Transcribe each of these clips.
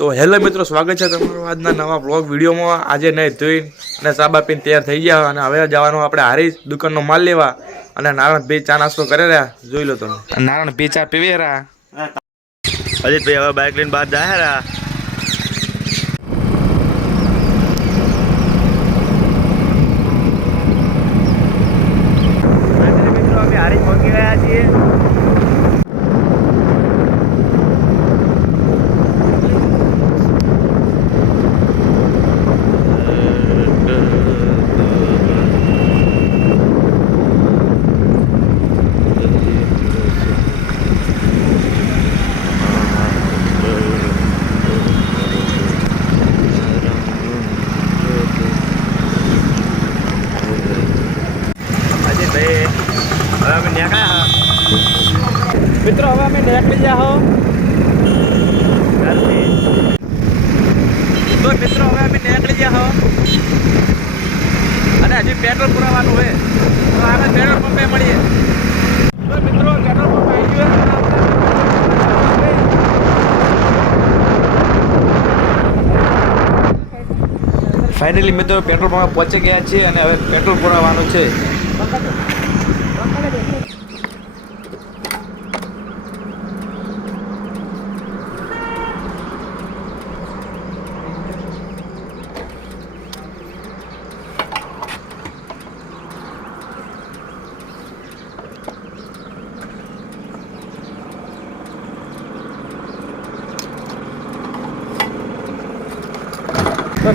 તો હેલો મિત્રો સ્વાગત છે તમારું આજના નવા બ્લોગ વિડીયોમાં. આજે નહીં ધોઈ અને સાબા પીને તૈયાર થઈ ગયા અને હવે જવાનું આપણે હારી દુકાનનો માલ લેવા અને નારાયણ ભાઈ ચા નાસ્તો કરે રહ્યા. જોઈ લો તમે. નારાયણ ભાઈ ચા પીવે રહ્યા. અજીતભાઈ હવે બાઇક લઈને બહાર જાય રા મિત્રો અમે હારી પહોંચી રહ્યા છીએ અજીતભાઈ હવે અમે નીકળ્યા મિત્રો હવે અમે નીકળી જાઓ તો મિત્રો હવે અમે નીકળી હો. અને હજી પેટ્રોલ પુરાવાનું હોય. તો આગળ પેટ્રોલ પંપે મળીએ. તો મિત્રો પેટ્રોલ પંપ આવી ગયો છે. ફાઇનલી મિત્રો પેટ્રોલ પંપ પહોંચી ગયા છીએ અને હવે પેટ્રોલ પુરાવાનું છે.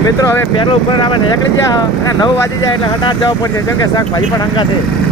મિત્રો, હવે પહેલો ઉપર આપણે નીકળી ગયા અને નવ વાગી જાય એટલે હટાટ જવું પડશે. જેમ કે શાકભાજી પણ હંગા છે